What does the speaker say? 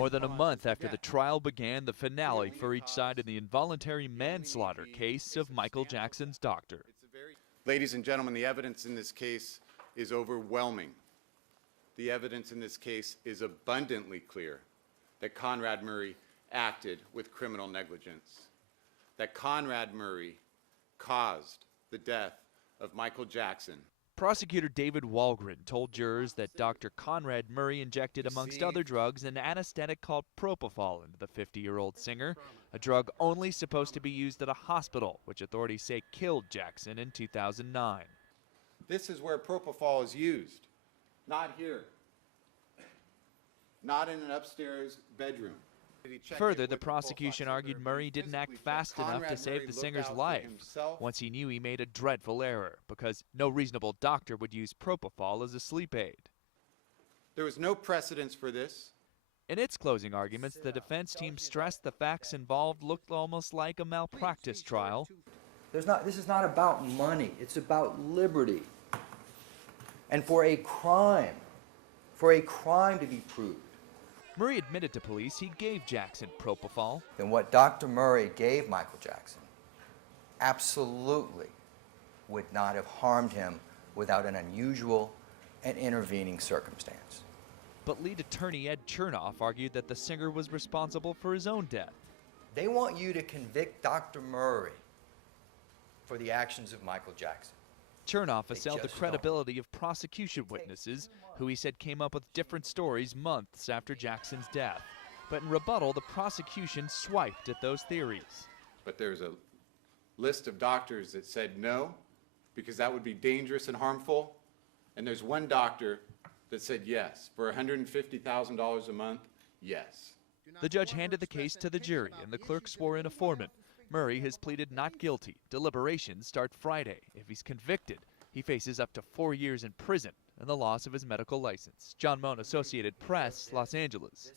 More than a month after the trial began, the finale for each side in the involuntary manslaughter case of Michael Jackson's doctor. Ladies and gentlemen, the evidence in this case is overwhelming. The evidence in this case is abundantly clear that Conrad Murray acted with criminal negligence, that Conrad Murray caused the death of Michael Jackson. Prosecutor David Walgren told jurors that Dr. Conrad Murray injected, amongst other drugs, an anesthetic called Propofol into the 50-year-old singer, a drug only supposed to be used at a hospital, which authorities say killed Jackson in 2009. This is where Propofol is used, not here, not in an upstairs bedroom. Further, the prosecution argued Murray didn't act fast enough to save the singer's life once he knew he made a dreadful error, because no reasonable doctor would use Propofol as a sleep aid. There was no precedence for this. In its closing arguments, the defense team stressed the facts involved looked almost like a malpractice trial. This is not about money, it's about liberty. And for a crime to be proved, Murray admitted to police he gave Jackson Propofol. then what Dr. Murray gave Michael Jackson absolutely would not have harmed him without an unusual and intervening circumstance. But lead attorney Ed Chernoff argued that the singer was responsible for his own death. They want you to convict Dr. Murray for the actions of Michael Jackson. Chernoff assailed the credibility of prosecution witnesses, who he said came up with different stories months after Jackson's death. But in rebuttal, the prosecution swiped at those theories. But there's a list of doctors that said no, because that would be dangerous and harmful. And there's one doctor that said yes. For $150,000 a month, yes. The judge handed the case to the jury, and the clerk swore in a foreman. Murray has pleaded not guilty. Deliberations start Friday. If he's convicted, he faces up to 4 years in prison and the loss of his medical license. John Moan, Associated Press, Los Angeles.